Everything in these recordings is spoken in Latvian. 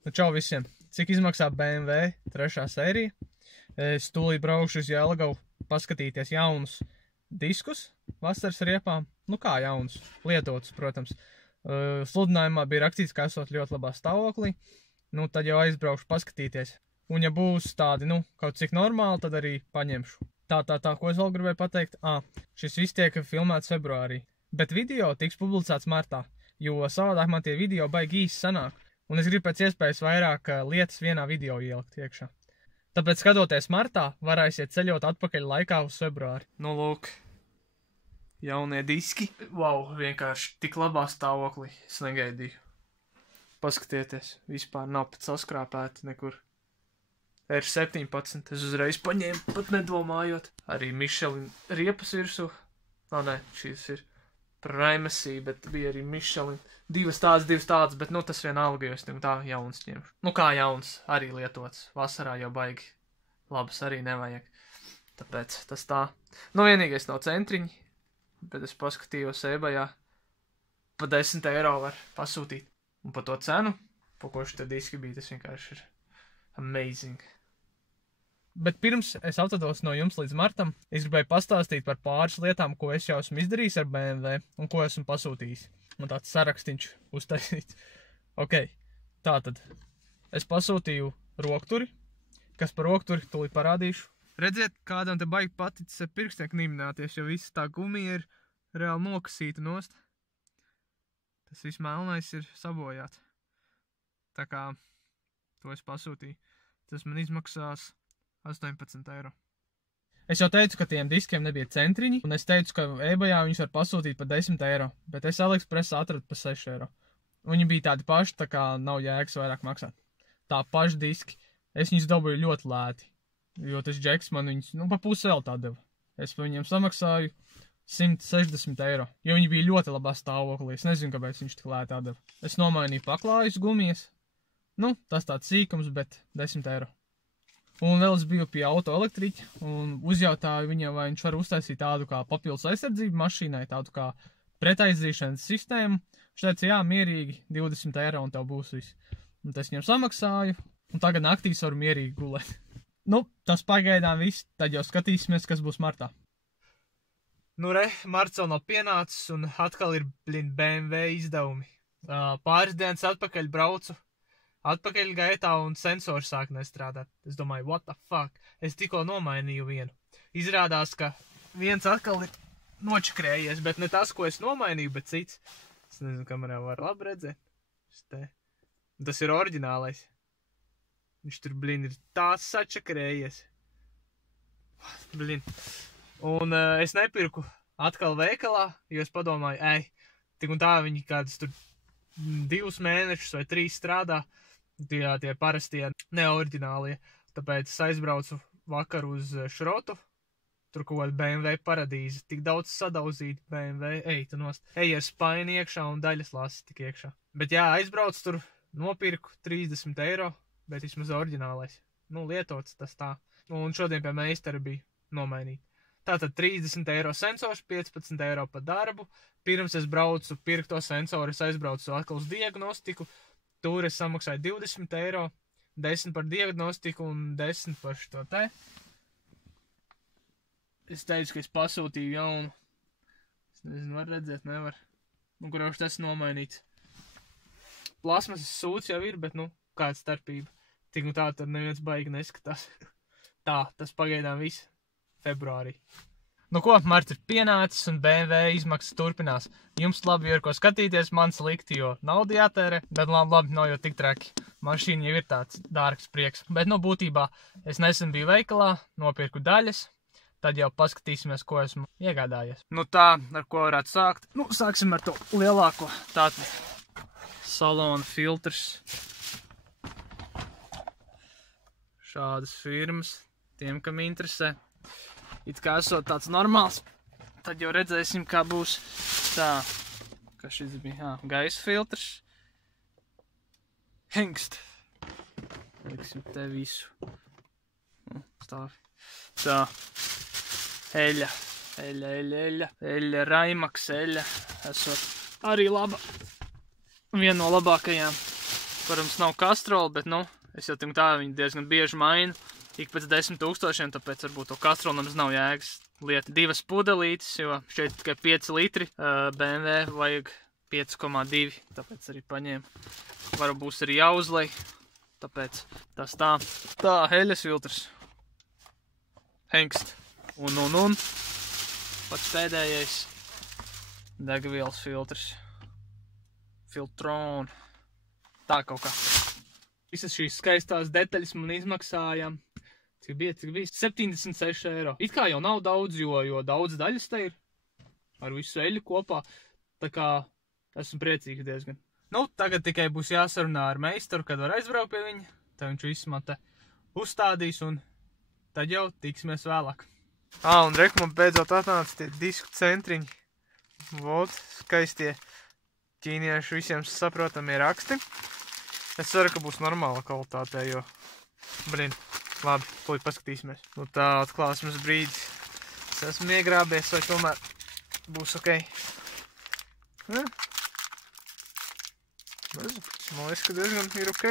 Nu, čau visiem. Cik izmaksā BMW 3. sērija? Es tūlīt braukšu uz Jelgavu paskatīties jaunus diskus vasaras riepām. Nu kā jaunus? Lietotus, protams. Sludinājumā bija rakstīts, ka esot ļoti labā stāvoklī. Nu, tad jau aizbraukšu paskatīties. Un ja būs tādi, nu, kaut cik normāli, tad arī paņemšu. Tā, ko es vēl gribēju pateikt? Šis viss tiek filmēts februārī. Bet video tiks publicēts martā, jo savādāk man tie video baigi īsi sanāk. Un es gribu pēc iespējas vairāk lietas vienā video ielikt iekšā. Tāpēc, skatoties martā, varēsiet ceļot atpakaļ laikā uz februāri. Nu, lūk, jaunie diski. Wow, vienkārši tik labā stāvoklī. Es negaidīju. Paskatieties, vispār nav pat saskrāpēti nekur. R17, es uzreiz paņēmu, pat nedomājot. Arī Michelin riepas virsū. Nē, šīs ir Primacy, bet bija arī Michelin. Divas tādas, bet nu tas vienalga, jo es tā jauns ņemšu. Nu kā jauns, arī lietots. Vasarā jau baigi labas arī nevajag. Tāpēc tas tā. Nu vienīgais nav centriņi, bet es paskatījos eBayā. Pa 10 eiro var pasūtīt. Un pa to cenu, pa ko šitie diski bija, tas vienkārši ir amazing. Bet pirms es atvados no jums līdz martam, es gribēju pastāstīt par pāris lietām, ko es jau esmu izdarījis ar BMW un ko esmu pasūtījis. Un tāds sarakstīņš uztaisīts. Ok, tātad. Es pasūtīju rokturi, kas par rokturi tūlīt parādīšu. Redziet, kādam te baigi paticis ar pirkstiem knimināties, jo viss tā gumija ir reāli nokasīta nost. Tas viss melnais ir sabojāt. Tā kā to es pasūtīju. Tas man izmaksās 18 eiro. Es jau teicu, ka tiem diskiem nebija centriņi, un es teicu, ka eBayā viņus var pasūtīt par 10 eiro, bet es AliExpressā atradu par 6 eiro. Viņi bija tādi paši, tā kā nav jēgas vairāk maksāt. Tā paši diski. Es viņus dabūju ļoti lēti, jo tas džeks man viņus, nu, pa pusi vēl tā deva. Es par viņiem samaksāju 160 eiro, jo viņi bija ļoti labā stāvoklī. Es nezinu, kāpēc viņš tik lēti atdeva. Es nomainīju paklājus gumijas. Nu, tas tāds sīkums, bet 10 eiro. Un vēl es biju pie autoelektriķa un uzjautāju viņam, vai viņš var uztaisīt tādu kā papildus aizsardzību mašīnai, tādu kā pretaizdzīšanas sistēmu. Viņš teica, jā, mierīgi, 20 eiro un tev būs viss. Un es viņam samaksāju, un tagad naktīs varu mierīgi gulēt. Nu, tas pagaidām viss, tad jau skatīsimies, kas būs martā. Nu re, marts vēl nav pienācis un atkal ir BMW izdevumi. Pāris dienas atpakaļ braucu. Atpakaļ gaitā un sensors sāk nestrādāt. Es domāju, what the fuck? Es tikko nomainīju vienu. Izrādās, ka viens atkal ir nočakrējies, bet ne tas, ko es nomainīju, bet cits. Es nezinu, kamerā var labi redzēt. Tas ir oriģinālais. Viņš tur, ir tās sačakrējies. Un es nepirku atkal veikalā, jo es padomāju, tik un tā viņi kādas tur 2 mēnešus vai 3 strādā. Tie parastie neoriģinālie. Tāpēc es aizbraucu vakar uz šrotu. Tur kaut kāda BMW paradīze. Tik daudz sadauzīt BMW. Tu nost. Ej ar spaini iekšā un daļas lasi tik iekšā. Bet jā, aizbraucu tur, nopirku 30 eiro, bet vismaz oriģinālais. Nu, lietots tas tā. Un šodien pie meistara bija nomainīt. Tātad 30 eiro sensors, 15 eiro par darbu. Pirms es braucu pirkt to sensoru, es aizbraucu atkal uz diagnostiku. Tur es samaksāju 20 eiro, 10 par diagnostiku un 10 par šo te. Es teicu, ka es pasūtīju jaunu. Es nezinu, var redzēt, nevar. Nu, kurš tas nomainīts. Plasmasas sūds jau ir, bet, nu, kāda starpība. Tik un tā, tad neviens baigi neskatās. Tā, tas pagaidām viss februārī. Nu ko, marts ir pienācis un BMW izmaksas turpinās. Jums labi ir ko skatīties, man slikti, jo naudu jātērē, bet labi nav jau tik traki. Mašīna jau ir tāds dārgs prieks. Bet nu būtībā es nesen biju veikalā, nopirku daļas, tad jau paskatīsimies, ko esmu iegādājies. Nu tā, ar ko varētu sākt? Nu, sāksim ar to lielāko. Tātad salona filtrs. Šādas firmas, tiem, kam interesē. It kā esot tāds normāls, tad jau redzēsim, kā būs. Tā, kā šis bija, gaisa filtrs. Hengst. Liksim te visu. Stāvi. Tā. Eļa. Eļa, Raimaks eļa. Esot arī laba. Viena no labākajām. Protams, nav kastroli, bet, nu, es jau teiktu tā, viņi diezgan bieži maina. Ik pēc 10 000, tāpēc varbūt to kastroli nemaz nav jēgas lieta. 2 pudelītes, jo šeit tikai 5 litri, BMW vajag 5,2, tāpēc arī paņēmu. Varbūt būs arī jāuzlej, tāpēc tas tā. Tā, heļas filtrs. Hengst. Un. Pats pēdējais. Degvielas filtrs. Filtron. Tā kaut kā. Visas šīs skaistās detaļas man izmaksāja, cik bija 76 eiro. It kā jau nav daudz, jo daudz daļas te ir ar visu eļu kopā, tā kā esmu priecīgs diezgan. Nu, tagad tikai būs jāsarunā ar meistaru, kad var aizbraukt pie viņa, tad viņš visu man te uzstādīs un tad jau tiksimies vēlāk. Un reku man beidzot atnāca tie disku centriņi. Vot, skaistie ķīniešu visiem saprotamie raksti. Es ceru, ka būs normāla kvalitātē, jo, labi, tūlīt paskatīsimies. Nu tā, atklāsmes brīdis. Es esmu iegrābies, vai tomēr būs ok. Man liekas, ka diezgan ir ok.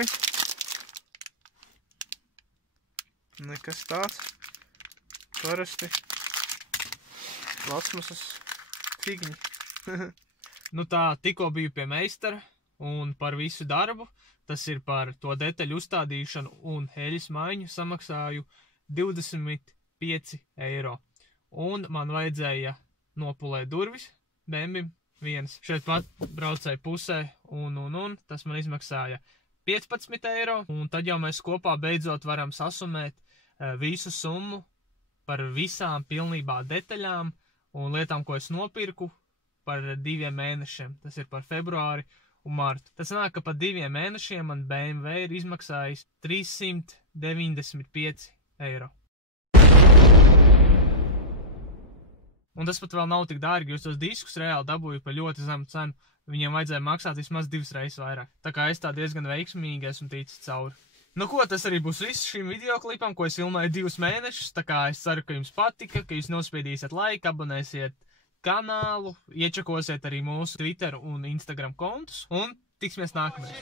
Nekas tāds. Parasti plasmasas figņi. Nu tā, tikko biju pie meistara un par visu darbu, tas ir par to detaļu uzstādīšanu un eļas maiņu samaksāju 25 eiro. Un man vajadzēja nopulēt durvis, bembim viens. Šeit pat braucēja pusē un tas man izmaksāja 15 eiro. Un tad jau mēs kopā beidzot varam sasumēt visu summu par visām pilnībā detaļām un lietām, ko es nopirku par 2 mēnešiem. Tas ir par februāri un martu. Tas nāk, ka par 2 mēnešiem man BMW ir izmaksājis 395 eiro. Un tas pat vēl nav tik dārgi, jo tos diskus reāli dabūju par ļoti zemu cenu. Viņiem vajadzēja maksāt vismaz 2 reizes vairāk. Tā kā es tā diezgan veiksmīgi esmu ticis cauri. Nu ko, tas arī būs viss šim videoklipam, ko es filmēju 2 mēnešus. Tā kā es ceru, ka jums patika, ka jūs nospiedīsiet laiku, abonēsiet kanālu, iečakosiet arī mūsu Twitter un Instagram kontus un tiksimies nākamreiz.